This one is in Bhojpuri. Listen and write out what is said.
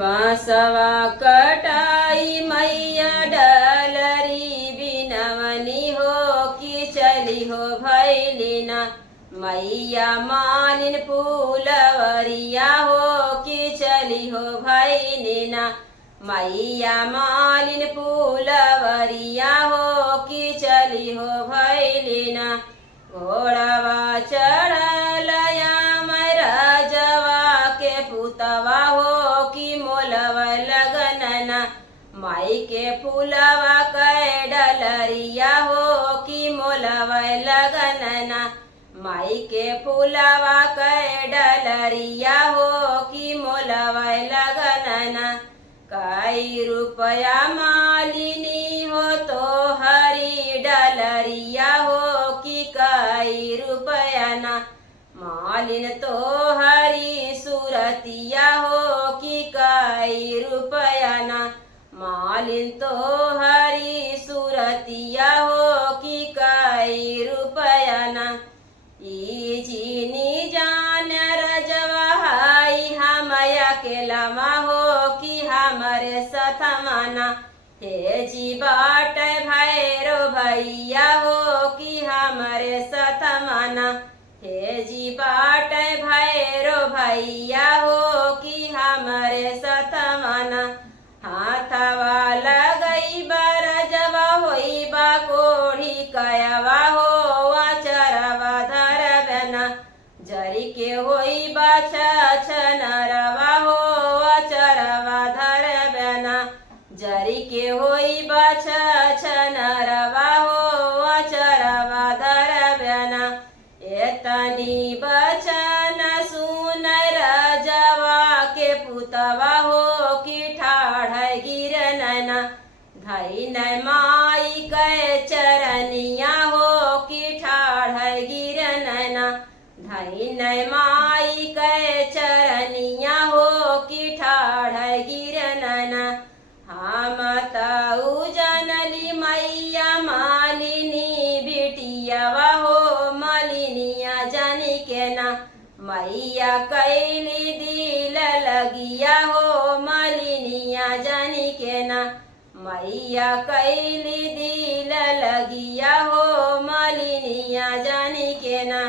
बांसवा कटाई मैया डलरी बिनवनी हो कि चली हो भैलिना मैया मालिन फूलवरिया हो कि चली हो भैलिना मैया मालिन फूलवरिया हो कि चली हो भैलिना घोड़वा चढ़लया राजवा के पुतवा हो कि मोलवा लगनना माई के फूलवा कै डलरिया हो कि मोलवा लगनना माई के फूलवा कै डलरिया हो कि मोलवा लगनना काई रुपया मालिनी हो तो हरी डलरिया हो कि काई रुपया ना मालिन तो हरी सूरतिया हो कि काई रुपया ना मालिन तो हरी सूरतिया हो कि काई रुपया ना ई चीनी जान रजवा हाई हमया के लमा हो कि हमारे सथमाना हे जी बाट भैरो भैया हो कि हमारे सथमाना हे जी बाट भैरो भैया हो कि हमारे सथमाना हाथवा लगई बरजवा होई बा कोढ़ी कयवा हो चरवा धरबना जरी के होई बा छनरवा हो चरवा धरबना जरी के होई बा छनरवा हो चरवा धरबना एतनी बचन सुन रजवा के पुतवा हो कि ठाढ़ गिरनना धई न माई कै चरनिया हो कि ठाढ़ गिरनना धई न माई कै चरनिया हो कि ठाढ़ गिरनना हम तऊ जनली मैया मालिनी बिटियावा हो मालिनिया जानी के ना मैया कैली दिल लगिया हो मालिनिया जानी के ना मैया कैली दिल लगिया हो मालिनिया जानी के ना।